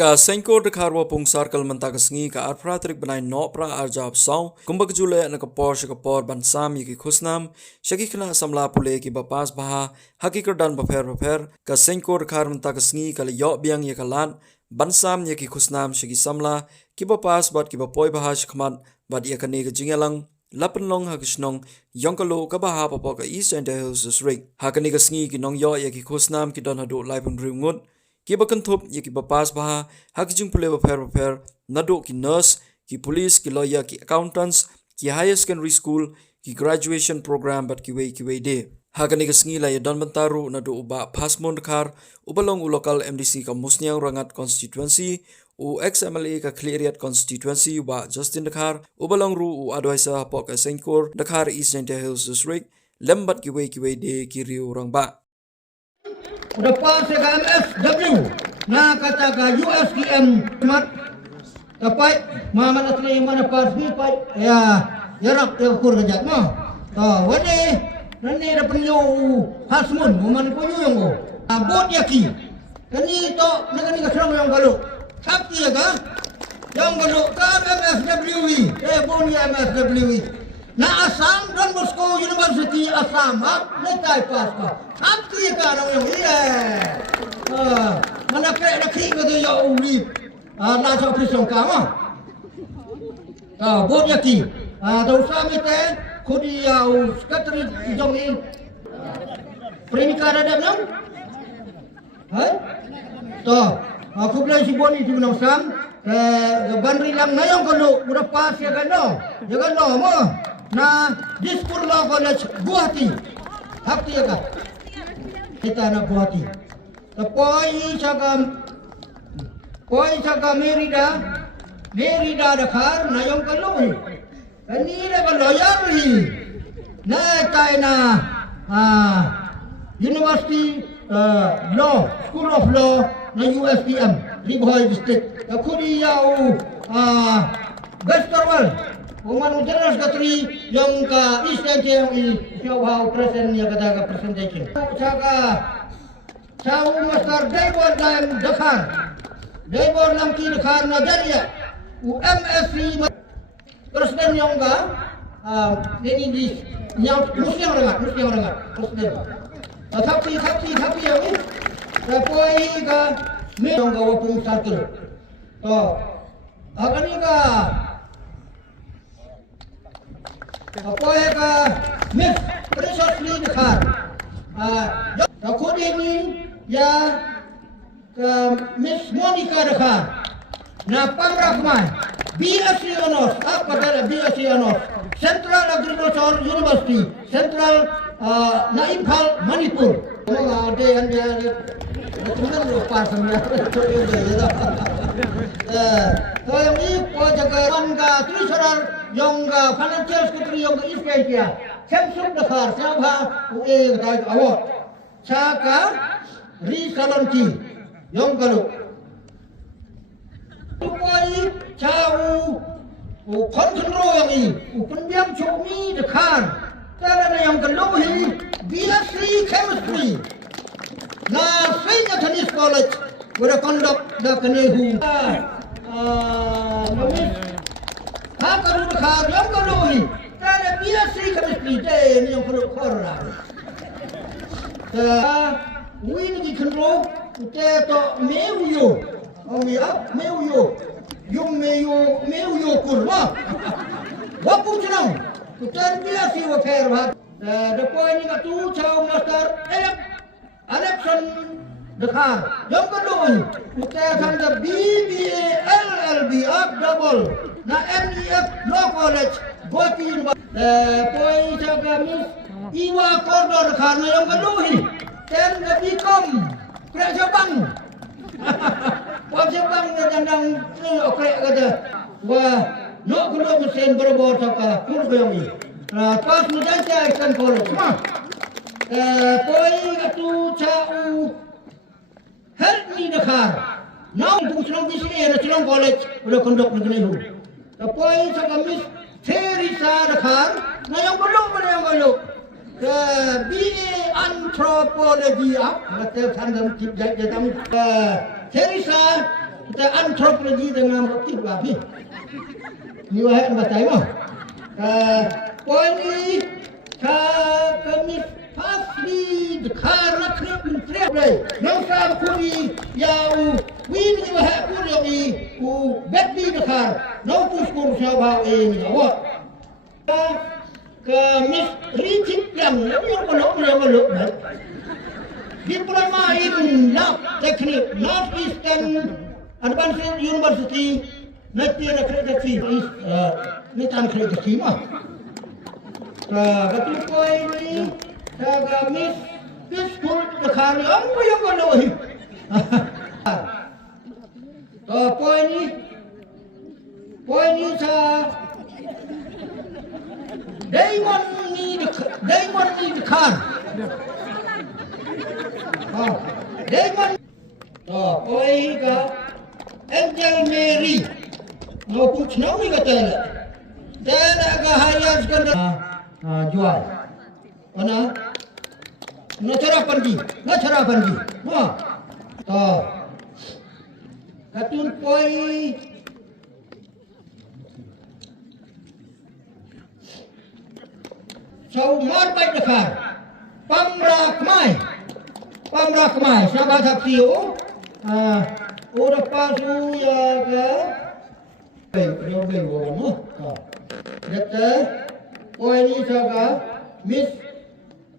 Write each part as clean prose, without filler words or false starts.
Ka sengko dekar wa pung sarkal mentaka sengi ka arpratrik benai no pra arjab saw kumbak jule na kapor shakapor bansam yiki khusnam shaki kena samla pule ki bapas baha haki kerdan bafer ka sengko dekar mentaka sengi ka yo biang yakalan bansam yiki khusnam shaki samla ki bapas bat ki bapoi baha shakman bat yakane ka jingalang lapan long hakishnong yongkalo ka baha papa ka east and hills rig hakane ka sengi ki nong yo yaki khusnam ki don hadu laipun ringut Kiba kentup ye kiba pas baha hakijung pule bafer nado ki nurse ki police ki lawyer ki accountants ki higher secondary school ki graduation program bat ki wei de hakani ka sngi la ya don bantaru nado uba pasmon kar ubalong u local MDC ka musniang rangat constituency u XMLA ka cleariat constituency uba Justin Dakar ubalong ru u advisor pok ka Sengkor Dakar East and Hills district lembat ki wei de ki riu rang ba Udah pas ke MSW, na kata ke USDM mat, dapat mana asli mana pas ni pai, ya rak kur kerja mah. Tahu ni dah penyu hasmun, mana penyu yang go. Bot yaki, ni to nak ni keserang yang galu, tapi ya kan, yang galu kan MSW, bon ya MSW. Na Assam Don Bosco University Assam ni tai pas ka tapi ka nang yang mana kek nak ki ko ya uli la so prisong ka ma bot yaki do sami te khudi ya skatri jong ni premika ada nam hai to aku beli si boni di Gunung Sam bandri lang ngayong kalau udah pas ya kan no mo na Dispur Law College Guwahati hakti ya kan kita na Guwahati poi saga Merida Dakar na yung kaloi kanina ka lawyer na tayo University Law School of Law na USDM Liboy District kuri yau Westerwald Uman ujaras katri yang ka Eastern yang show how present ya kata presentation. Saka sau master Daibor dan Dakar. Daibor nam ki Dakar na jariya. UMSC presiden yang ka ini di yang muslim orang presiden. Tapi yang ini tapoi ka me yang ka wapung satu. To akan ni ka apa ya ka Miss Precious Lee Dakar aku ini ya Miss Monica Dakar na Pangrahman BSc Honors apa dah BSc Honors Central Agriculture University Central na Imphal Manipur ada yang dia teman lupa sama yang ini pojok ka Treasurer yang financial secretary yang East Asia Samsung Dakar siapa kata awak saka Risalonki yang kalau tupai jauh kontrol yang ini pendiam cumi Dakar karena yang kalau ini BSc chemistry na Saint Anthony's College pada conduct dah kenehu Hakar Dakar yang kaloi karena BSc chemistry ni yang perlu korang. Win di kontrol kita to meuyo, yung meuyo kurma. Wapu cenang kita BSc wafer bah. Depan ni katu caw master election Dakar yang kaloi kita kan BBA LLB up double. Na MEF Law College Guwahati poi jaga Miss Iwa Kordor karena yang keluhi ten BCom Prajabang Prajabang dandang okrek kata wah no kulo mesin berbor saka kurbayami pas mudaja ikan college mah poi katu cau help me Dakar now bungsunong BCA National College udah kondok negeri Tapoi sa Miss Teresa Dakar na yung gulo BA Anthropology Teresa kita antropologi dengan roti babi. Ni wahai batai mah. Poin ni kami pasti dekar nak kena boleh. Nafsu kuni yang win ni wahai pun yang beti dekar. Nafsu skor siapa ini awak. Kami ricik yang kalau Diploma in Law Technique, Northeastern Advanced University, National Accreditation is Nitan Accreditation mah. Ketua ini kami school dekari apa yang kalau ini. Poin ini Diamond ni dekar. Diamond. Oi ka Angel Mary. No puchna ni kata lah. Dan agak higher sekali. Jual. Mana? Nak pergi. Wah. Katun poi. Sau mar baik dekar. Pamrakmai, sahabat saksi udah pasu ya ke? Baik, orang Kata, ini sahabat Miss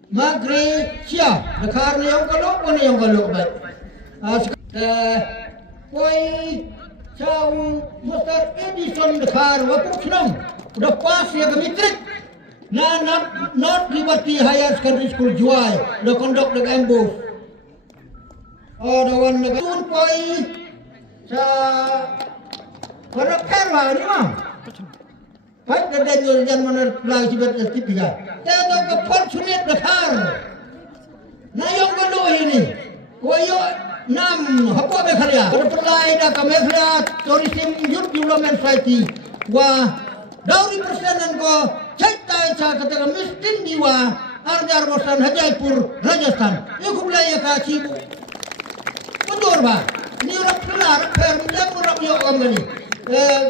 Magrecia, dekar ni yang kalau baik. Cau Mr. Edison dekar, waktu senang, udah pas ya ke mitrik. Not Liberty Higher Secondary School Juai, the conduct the ambush. The one the tune poi sa karakter lah ni mah. Baik dan jangan mana pelai sibet tiga. Tapi ke fortunate dekar. Nayong kalau ini, koyo nam apa bekerja. Berpelai dah kami kerja tourism youth development society. Wah, dari persenan ko cakap kata miskin diwa Arjar Bosan Hajaipur Rajasthan. Iku belai kasih. Betul bah. Ni orang kelar kerja orang yo orang ni.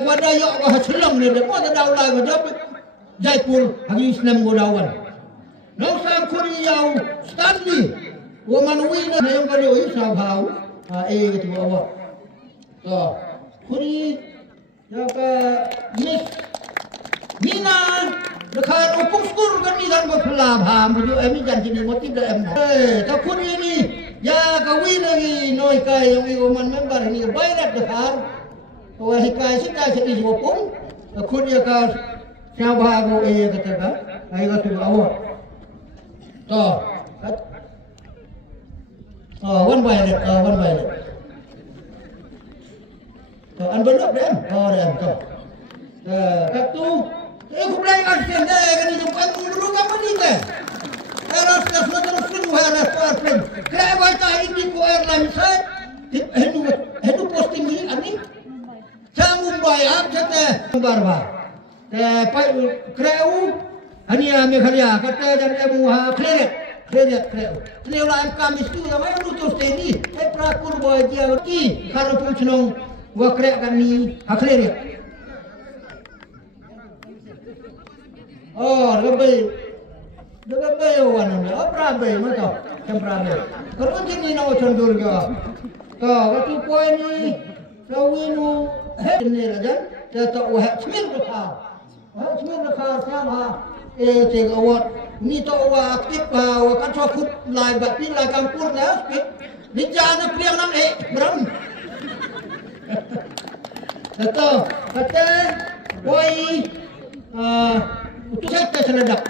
Wada yo wah selang ni. Mo ada daulah wada Jaipur hari Islam godawan. Nau sang kuri yau Stanley. Woman wina yang kali oi sabau. Gitu awak. Kuri jaga Miss Mina dekar upung skur kan ni dan berpelam ham baju emi janji ni motif dah em. Takut ini ya kawin lagi noi kai yang iman member ni bayar dekar. Kau hikai sikai sedih upung. Takut dia kau siapa kau kata kau. Ayo kata awak. One by it. Envelope dem. Dem tu. Satu. Aku belai asyik dah kan itu kan dulu kamu ni kan. Eras terus eras airplane. Kerana baca ini ko airline saya. Hendu posting ni ani. Saya Mumbai jate barba. Pai kreu ani Meghalaya kata dan emu clear. Ni orang kami tu ramai lutus ni. Prakur boy dia ki kalau pun senang gua krek kan ni clear. Lebih orang ni. Prabai macam prabai. Kalau jenis ni nak cendur ke? Waktu poin ni, kawinu ni aja. Dia tak wah semil bekal sama. Tengok awak ni tak wah aktif wah kan cakap lai bati lai kampur dah aktif. Ni jangan priang nang beram. Kata poin itu saya senadap.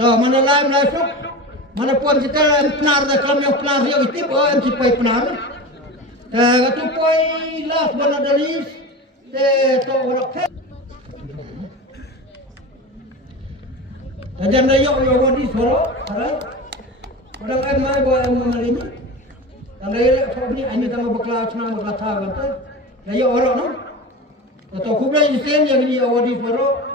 Mana lain masuk, mana puan kita penar dah kalau yang penar yang itu, MC pai penar. Katu pai last but not the least, to orang. Jangan ayok yang di soro, alright? Orang lain mai bawa mengalami. Kalau ayok ni, anda sama bekal senang bekal tahu kan? Ayok orang no. Atau kubrai sen yang ini awadi soro.